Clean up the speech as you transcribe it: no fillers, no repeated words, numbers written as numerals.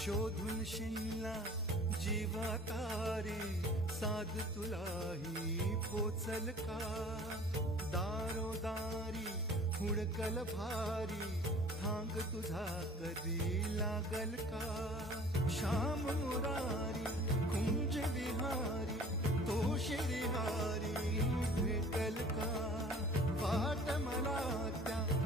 शोधून शिनला जीवा तारे, साध तुलाही पोचल का? दारोदारी हुडकल भारी, थांग तुझा कधी लागल का? श्याम मुरारी कुंज विहारी, तो शिरिहारी भेटल का? वाट मला त्या